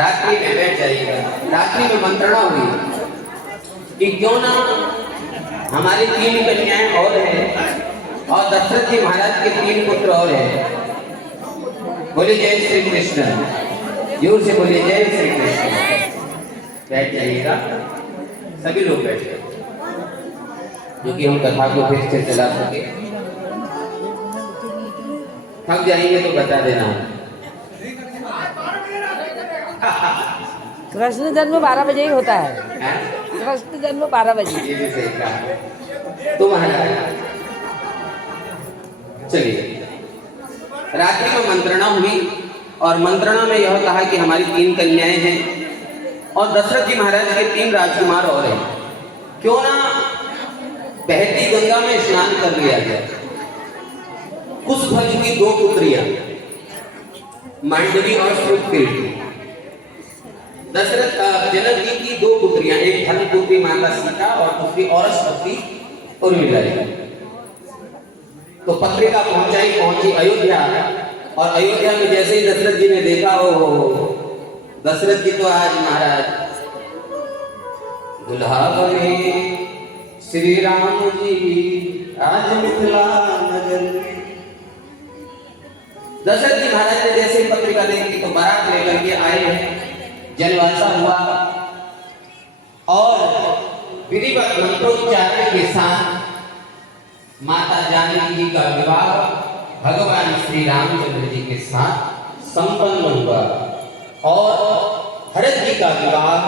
रात्रि में बैठ जाइएगा। रात्रि में मंत्रणा हुई कि क्यों ना हमारी 3 कन्याएं और हैं और दशरथ जी महाराज के 3 पुत्र और हैं। बोले जय श्री कृष्ण, जोर से बोले जय श्री कृष्ण। बैठ जाइएगा, सभी लोग बैठ जाइए, क्योंकि हम कथा को फिर से चला सके। थक जाएंगे तो बता देना। कृष्ण जन्म 12 बजे ही होता है। कृष्ण जन्म 12 बजे। ये भी सही कहा। तो महाराज चलिए, रात्रि में मंत्रणा हुई और मंत्रणा में यह कहा कि हमारी 3 कन्याएं हैं और दशरथ जी महाराज के 3 राजकुमार और हैं। क्यों ना बहती गंगा में स्नान कर लिया जाए। कुशध्वज की 2 पुत्रियां मांडवी और श्रुतकीर्ति, दशरथ जनक जी की 2 पुत्रियां, एक धर्मपुत्री माता सीता और दूसरी औरस पुत्री उर्मिला। तो पत्रिका पहुंची अयोध्या और अयोध्या में जैसे ही दशरथ जी ने देखा, ओ दशरथ जी तो आज महाराज दुल्हा बने श्री राम जी आज मिथिला नगर में। दशरथ जी महाराज ने जैसे ही पत्रिका देखी तो बारात लेकर के आए हैं। जनवासा हुआ और विधिवत मंत्रोच्चारण के साथ माता जानकी जी का विवाह भगवान श्री रामचंद्र जी के साथ संपन्न हुआ और भरत जी का विवाह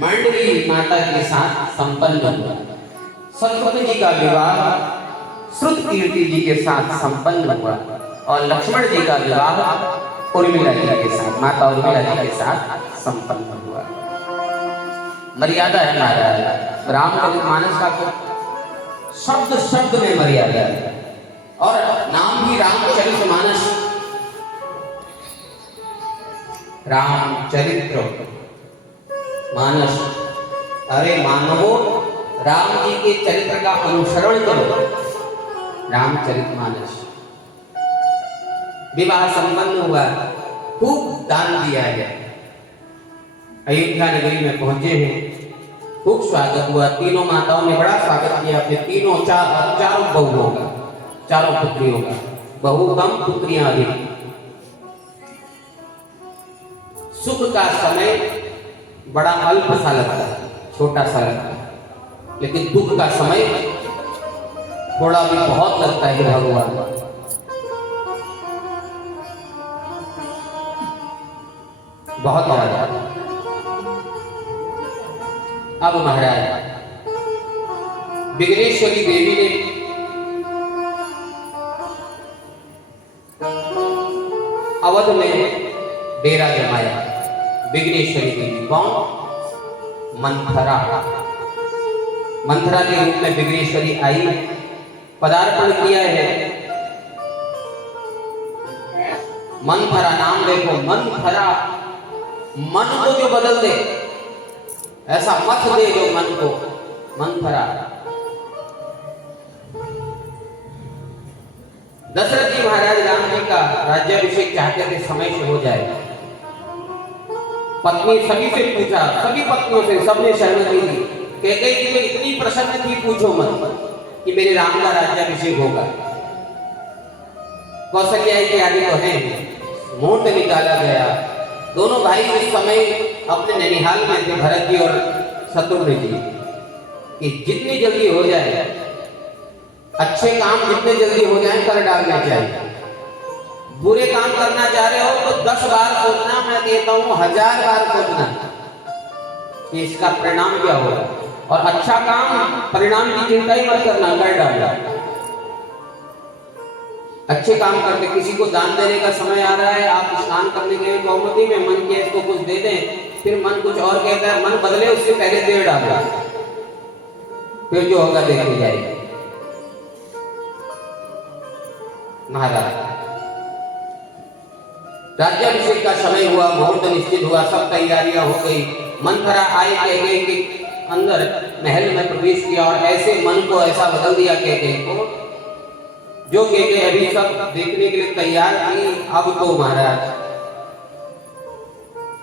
मांडवी माता के साथ संपन्न हुआ। शत्रुघ्न जी का विवाह श्रुतकीर्ति जी के साथ संपन्न हुआ और लक्ष्मण जी का विवाह उर्मिला जी के साथ, माता उर्मिला जी के साथ संपन्न हुआ। मर्यादा है महाराज, रामचरितमानस का तो शब्द शब्द में मर्यादा है और नाम भी रामचरितमानस, रामचरित्र मानस। अरे मानवो, राम जी के चरित्र का अनुसरण करो, रामचरितमानस। विवाह संपन्न हुआ, खूब दान दिया है। अयोध्या नगरी में पहुंचे हैं, खूब स्वागत हुआ। तीनों माताओं ने बड़ा स्वागत किया अपने तीनों चारों बहुओं का, चारों पुत्रियों का। बहू कम, पुत्रियां अधिक। सुख का समय बड़ा अल्प सा लगता है, छोटा सा लगता है, लेकिन दुख का समय थोड़ा भी बहुत लगता है भगवान। बहुत ज्यादा। अब महाराज विघ्नेश्वरी देवी ने अवध में डेरा जमाया। विघ्नेश्वरी देवी कौन? मंथरा। मंथरा के रूप में विघ्नेश्वरी आई, पदार्पण किया है। मंथरा नाम देखो, मंथरा, मन को जो बदल दे, ऐसा मत दे जो मन को, मंथरा। दशरथ जी महाराज राम जी का राज्याभिषेक चाहते थे समय से हो जाए। पत्नी सभी से पूछा, सभी पत्नियों से, सबने सहमति दी। कैकेयी जी तो इतनी प्रसन्न थी पूछो मत कि मेरे राम का राज्याभिषेक होगा। कौशल्या के आदि तो है, मुहूर्त निकाला गया। दोनों भाई उस समय अपने नैनिहाल में थे, भरत जी और शत्रुघ्न जी, कि जितनी जल्दी हो जाए, अच्छे काम जितने जल्दी हो जाए कर डालना चाहिए। बुरे काम करना चाह रहे हो तो 10 बार सोचना, मैं कहता हूं 1000 बार सोचना कि इसका परिणाम क्या होगा। और अच्छा काम, परिणाम की चिंता ही मत करना, कर डालना। अच्छे काम करके, किसी को दान देने का समय आ रहा है, आप स्नान करने गए गौमती में, मन किया इसको कुछ दे दें, फिर मन कुछ और कहता है, मन बदले उससे पहले दे डाला, फिर जो होगा देखी जाएगी। महाराज राज्याभिषेक का समय हुआ, मुहूर्त निश्चित हुआ, सब तैयारियां हो गई। मंथरा आए कैकेयी के अंदर महल में प्रवेश किया और ऐसे मन को ऐसा बदल दिया कैकेयी को, जो कैकेयी अभी सब देखने के लिए तैयार थी। अब तो महाराज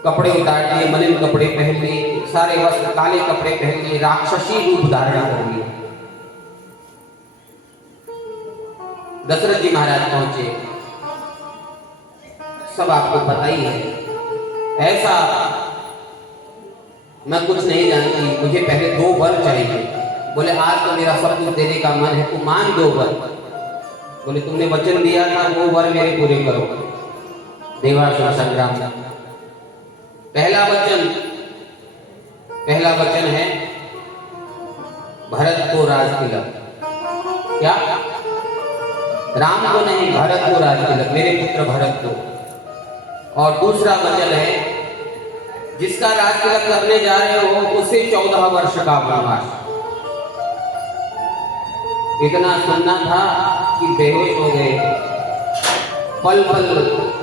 कपड़े उतार लिए, मलिन कपड़े पहन लिए, सारे वस्त्र काले कपड़े पहन लिए, राक्षसी रूप धारण कर लिया। दशरथ जी महाराज पहुंचे, सब आपको पता ही है। ऐसा मैं कुछ नहीं जानती, मुझे पहले 2 वर चाहिए। बोले आज तो मेरा सब कुछ देने का मन है, तू मान 2 वर। बोले तुमने वचन दिया था, वो वर मेरे पूरे करो। देवासुर संग्राम का पहला वचन है भरत को राज तिलक। क्या? राम को नहीं, भरत को राज तिलक, मेरे पुत्र भरत को। और दूसरा वचन है, जिसका राज तिलक करने जा रहे हो उसे 14 वर्ष का वनवास। इतना सुनना था कि बेहोश हो गए। पल पल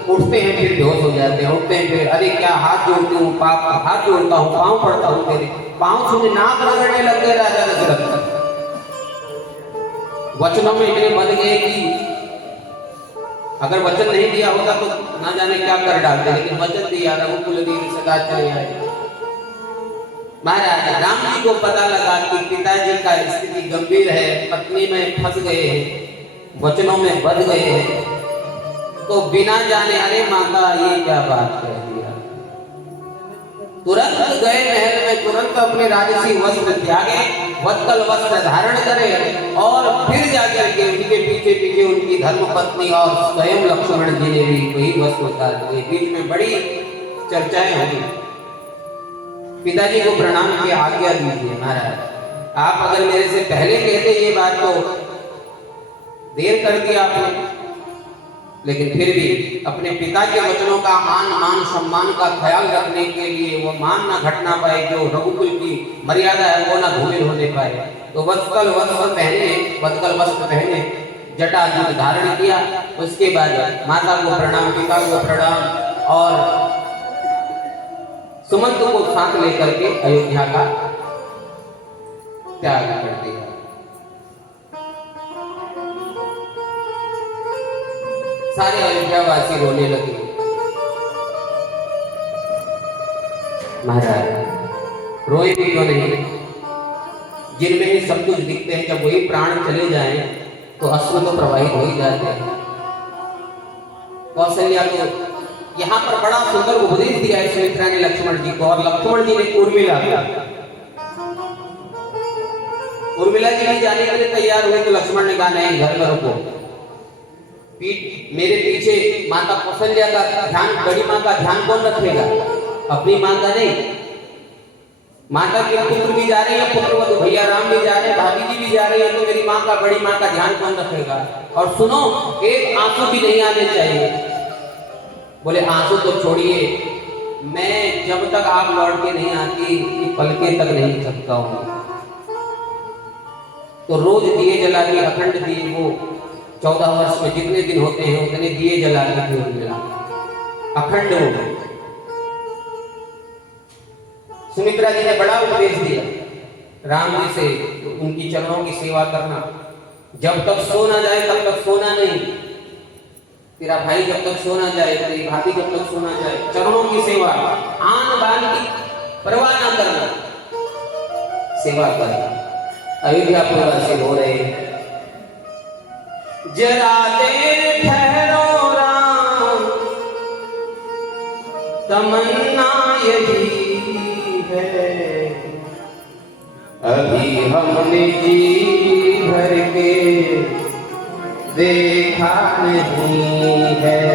उठते हैं फिर बेहोश हो जाते हैं, उठते हैं फिर, अरे क्या हाथ जोड़ती हूँ, हाथ जोड़ता हूँ, पाँव पड़ता हूँ तेरे, पाँव छूने नाक रगड़ने लग गए राजा दशरथ। वचनों में इतने बंध गए कि अगर वचन नहीं दिया होता तो ना जाने क्या कर डालते, लेकिन वचन दिया, रघुकुल दीन सदा चले आए। महाराज राम जी को पता लगा कि पिताजी का स्थिति गंभीर है, पत्नी में फंस गए हैं, वचनों में बंध गए हैं, तो बिना जाने, अरे माता ये क्या बात कह दिया, तुरंत गए महल में, तुरंत अपने राजसी वस्त्र त्यागे, वत्कल वस्त्र धारण करे और फिर जाकर के उनके पीछे पीछे उनकी धर्मपत्नी और स्वयं लक्ष्मण जी ने भी वही वस्त्र उतार दिए। बीच में बड़ी चर्चाएं होगी। पिताजी को प्रणाम की आज्ञा दीजिए महाराज, आप अगर मेरे से पहले कहते ये बात तो देर कर दिया आपने, लेकिन फिर भी अपने पिता के वचनों का मान सम्मान का ख्याल रखने के लिए, वो मान ना घटना पाए, जो रघुकुल की मर्यादा है वो ना धूमिल होने पाए, तो वत्कल वस्त्र पहने, जटा जूट धारण किया। उसके बाद माता को प्रणाम, पिता को प्रणाम और सुमंत को साथ लेकर के अयोध्या का त्याग कर दिया। सारे अयोध्यावासी रोने लगे। महाराज रोए भी क्यों नहीं, जिनमें ही सब कुछ दिखते हैं, जब वही प्राण चले जाएं तो अश्रु तो प्रवाहित हो ही जाते हैं। कौशल्या को यहाँ पर बड़ा सुंदर उपदेश दिया है सुमित्रा ने लक्ष्मण जी को, और लक्ष्मण जी ने उर्मिला जी भी जाने के लिए तैयार हुए, तो लक्ष्मण ने कहा नहीं, घर में रुको, मेरे पीछे माता कौशल्या का ध्यान, बड़ी माँ का ध्यान कौन रखेगा? अपनी माँ का नहीं। माता के पुत्र भी जा रहे हैं, पुत्र भैया राम भी जा रहे हैं, भाभी जी भी जा रहे हैं, तो मेरी माँ का, बड़ी माँ का ध्यान कौन रखेगा? और सुनो, एक आंसू भी नहीं आने चाहिए। बोले आंसू तो छोड़िए, मैं जब तक आप लौट के नहीं आती पलके तक नहीं सकता हूँ। तो रोज दिए जला के, अखंड दिए, वो 14 वर्ष में जितने दिन होते हैं उतने दिए जला के थे उर्मिला, अखंड हो गए। सुमित्रा जी ने बड़ा उपदेश दिया राम जी से, उनकी चरणों की सेवा करना, जब तक सो ना जाए तब तक सोना नहीं, तेरा भाई जब तक सो ना जाए, तेरी भाभी जब तक सो ना जाए, चरणों की सेवा, आन बान की परवाह ना करना, सेवा करना। अयोध्या पुरवासी हो रहे हैं, जरा देर ठहरो राम, तमन्ना यही है, अभी हमने जी भर के देखा नहीं है।